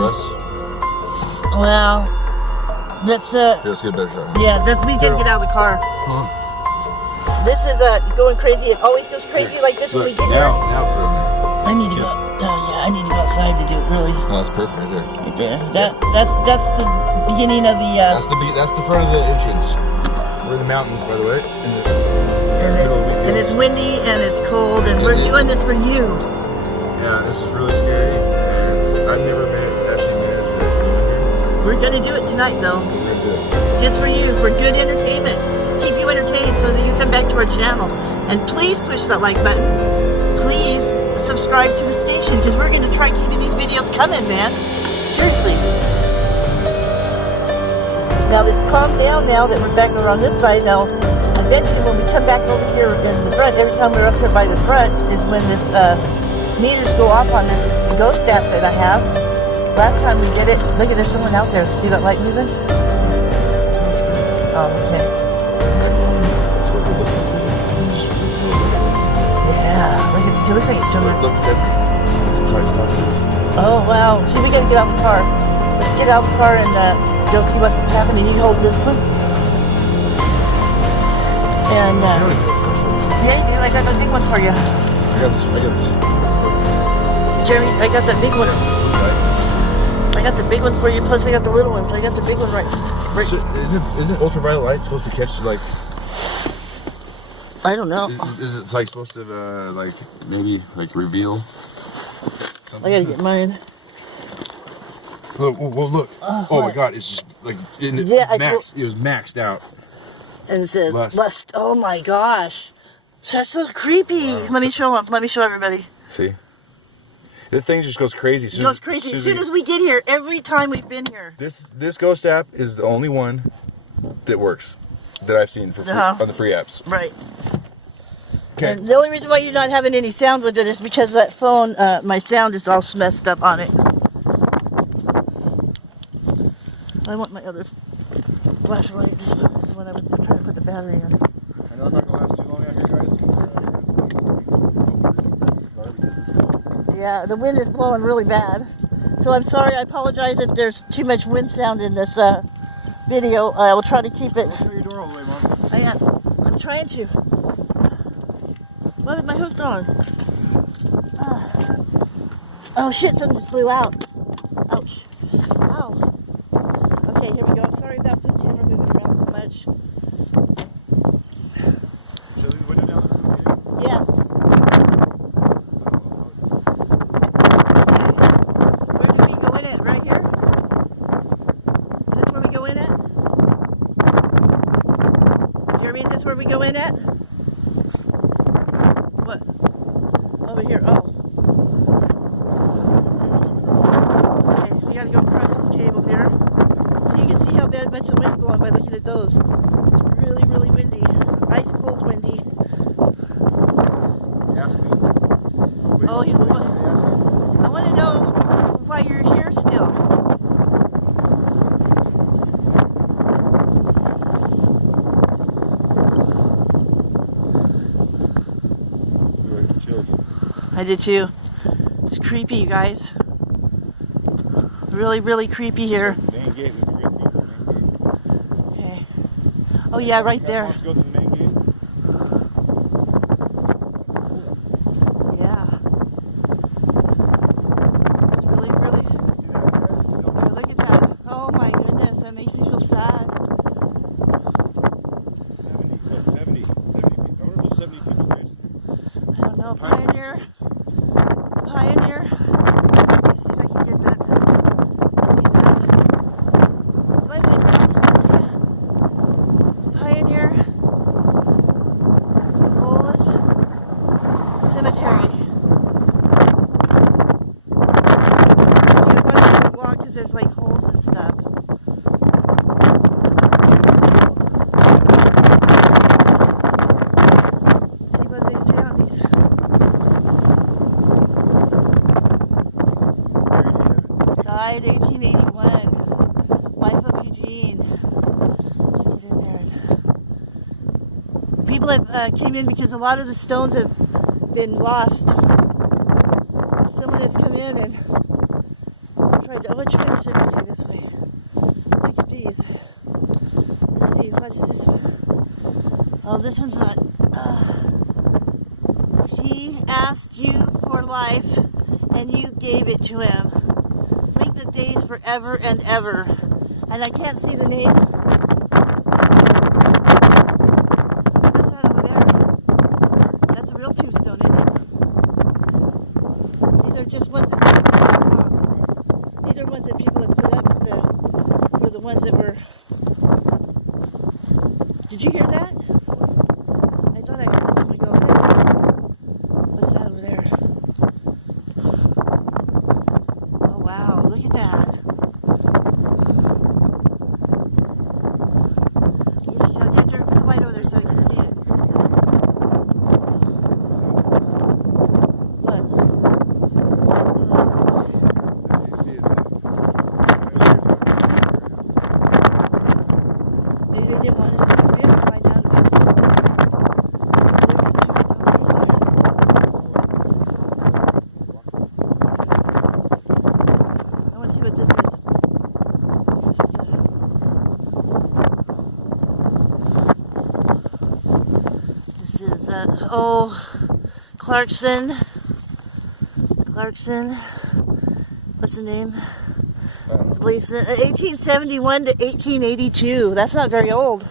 us? Well, let's Let's get a better shot. yeah, we gotta get out of the car. Huh? This is going crazy. It always goes crazy like this when we get here. Now put it on there. I need to go. I need to go outside to do it. Really. Oh, that's perfect right there. Right there. That's the beginning of the. That's the front of the entrance. We're in the mountains, by the way. And it's windy and it's cold, and we're doing this for you. Yeah, this is really scary, and I've never actually managed to do it here. We're gonna do it tonight, though. We're gonna do it. Just for you, for good entertainment. Keep you entertained so that you come back to our channel. And please push that like button. Please subscribe to the station, because we're gonna try keeping these videos coming, man. Seriously. Now it's calmed down now that we're back over on this side. Now, eventually when we come back over here in the front, every time we're up here by the front is when this meters go off on this ghost app that I have. Last time we did it, look at, there's someone out there. See that light moving? Oh, okay. Yeah, look, it looks like it's doing that. It looks empty. Let's try to stop this. Oh, wow. See, we gotta get out of the car. Let's get out of the car and go see what's happening. You hold this one. And, yeah, I got the big one for you. I got this. Jeremy, I got that big one. I got the big one for you, plus I got the little one. So I got the big one right. So isn't ultraviolet light supposed to catch, like... I don't know. Is it like supposed to, like, maybe, like, reveal something? I gotta get mine. Look, well, look. Oh my God, it's just, like, it was maxed out. And it says, lust. Oh my gosh. That's so creepy. Wow. Let me show them. Let me show everybody. See? The thing just goes crazy. It goes crazy as soon as we get here, every time we've been here. This ghost app is the only one that works that I've seen for on the free apps. Right. Okay. And the only reason why you're not having any sound with it is because that phone, my sound is all messed up on it. I want my other flashlight. This is what I was trying to put the battery in. I know I'm not going to last too long out here, guys. Yeah, the wind is blowing really bad. So I'm sorry, I apologize if there's too much wind sound in this video. I will try to keep it. Don't shut your door all the way, Mom. I am. I'm trying to. What is my hook on? Oh shit, something just flew out. Ouch. Ow. Okay, here we go. I'm sorry about the camera moving around so much. Should I leave the window down? Yeah. Where do we go in at? Right here? Is this where we go in at? Jeremy, is this where we go in at? What? Over here. Oh. Okay, we gotta go across this cable here. So you can see how much the wind's blowing by looking at those. It's really, really windy. Ice cold windy. Ask me. Oh, I want to know why you're here still. I did too. It's creepy, you guys. Really, really creepy here. Main gate with the great people. Main gate. Okay. Oh yeah, right there. Let's go to the main gate. Yeah. It's really, really. Oh, look at that. Oh my goodness, that makes me feel sad. 70. I wonder if there's 70 people, guys. I don't know. Pioneer. Pioneer. Let's see if I can get that. See that? It's like that. Pioneer. Bowlus Cemetery. You want to walk because there's like holes and stuff. See what they say on these. Died 1881. Wife of Eugene. Let's get in there. People have came in because a lot of the stones have been lost. And someone has come in and tried What trail is it? Okay, this way. Look at these. Let's see, what is this one? Oh, this one's not. He asked you for life, and you gave it to him. Length of days forever and ever. And I can't see the name. What's that over there? That's a real tombstone, isn't it? These are just ones that people put up. These are ones that people have put up for the ones that were. Did you hear that? I thought I heard someone go there. What's that over there? Oh wow, look at that. You have to put the light over there so you can see it. What? Maybe they didn't want us to come in and find out about this. There's a tombstone right there. I want to see what this is. This is Clarkson. What's the name? 1871 to 1882. That's not very old.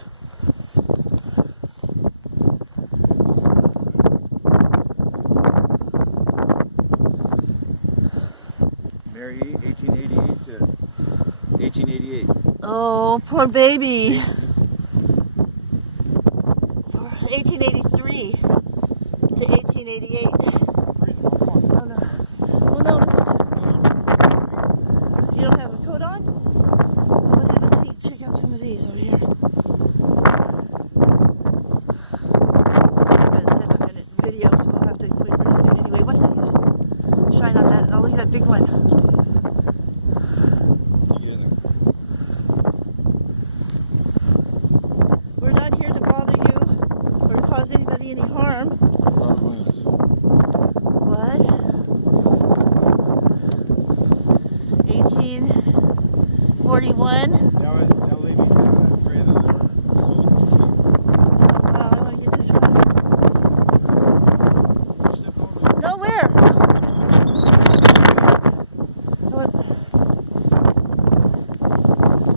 Mary, 1888 to 1888. Oh, poor baby. 1883 to 1888. Oh no. Oh no. You don't have a coat on? Oh, let's see. Check out some of these over here. We've got a 7-minute video, so we'll have to quit pretty soon anyway. What's these? Shine on that. Oh, look at that big one. We're not here to bother you or to cause anybody any harm. What? 1841? Now lady, pray the Lord. Oh, I want to get this one. Nowhere!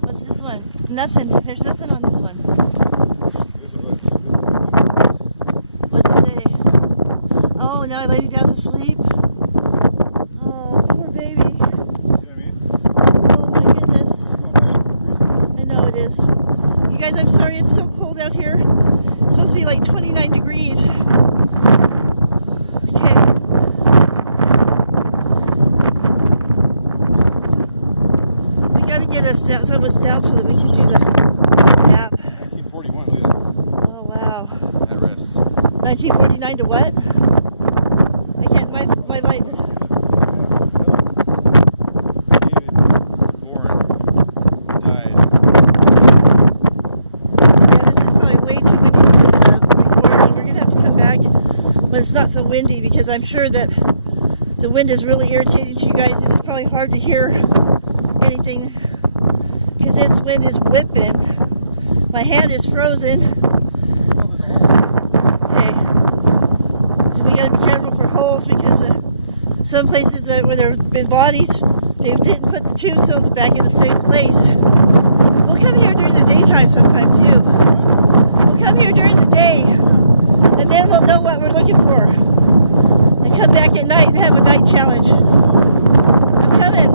What's this one? Nothing. There's nothing on this one. What's it say? Oh, now I lay me down to sleep. Oh, poor baby. See what I mean? Oh my goodness. I know it is. You guys, I'm sorry it's so cold out here. It's supposed to be like 29 degrees. Okay. We gotta get someone sound so that we can do the app. 1941, look at Oh wow. that rests. 1949 to what? I can't, my light just... David, born, died. Yeah, this is probably way too windy for this recording. We're gonna have to come back when it's not so windy because I'm sure that the wind is really irritating to you guys and it's probably hard to hear anything because this wind is whipping. My hand is frozen. Okay. So we gotta be careful for holes because some places where there have been bodies, they didn't put the tombstones back in the same place. We'll come here during the daytime sometime too. We'll come here during the day and then we'll know what we're looking for. And come back at night and have a night challenge. I'm coming.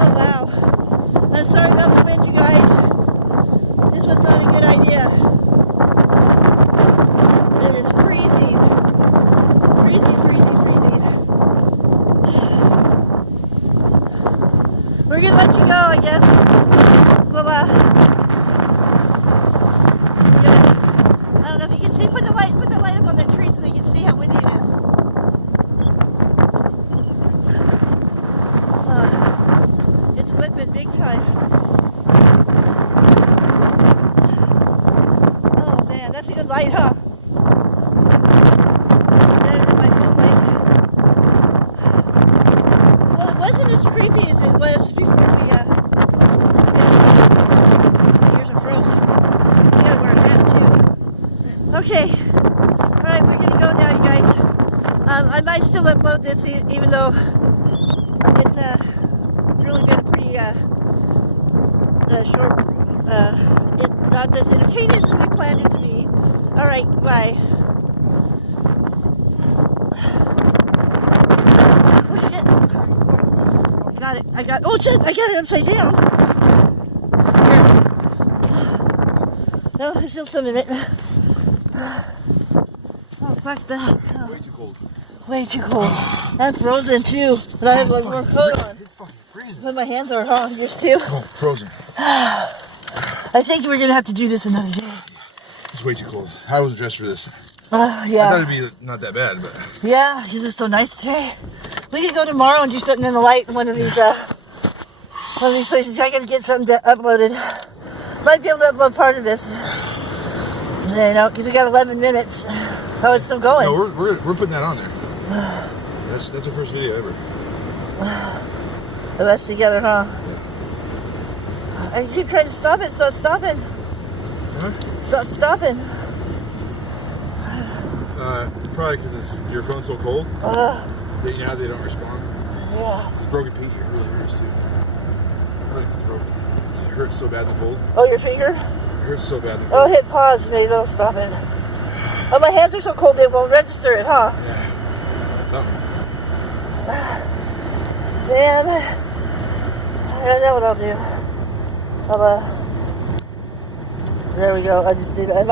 Oh wow. I'm sorry about the wind, you guys. This was not a good idea. It is freezing. Freezing. We're gonna let you go, I guess. Well, I don't know if you can see. Put the light up on that tree so they can see how windy it is. It's whipping big time. Oh man, that's a good light, huh? Better than my phone light. Well, it wasn't as I might still upload this even though it's really been a pretty short, not as entertaining as we planned it to be. Alright, bye. Oh shit. Got it. Oh shit, I got it upside down. No, there's still some in it. Oh, fuck that. Oh. Way too cold. Way too cold. I'm frozen too, but I have one more coat on. It's fucking freezing. But my hands are hot. Yours too? Oh, frozen. I think we're gonna have to do this another day. It's way too cold. I wasn't dressed for this. Yeah. I thought it'd be not that bad, but. Yeah, you look so nice today. We could go tomorrow and do something in the light in one of these places. I gotta get something uploaded. Might be able to upload part of this. You know, because we got 11 minutes. Oh, it's still going. No, we're putting that on there. That's our first video ever. The best together, huh? Yeah. I keep trying to stop it, so it's stopping. Huh? Stop stopping. Probably because your phone's so cold. That you know they don't respond. Yeah. It's broken pinky. It really hurts too. I think it's broken. It hurts so bad in the cold. Oh, your finger? It hurts so bad in the Oh, cold. hit pause. Maybe that'll stop it. Oh, my hands are so cold they won't register it, huh? Yeah. Something. Man, I know what I'll do. There we go. I just do that.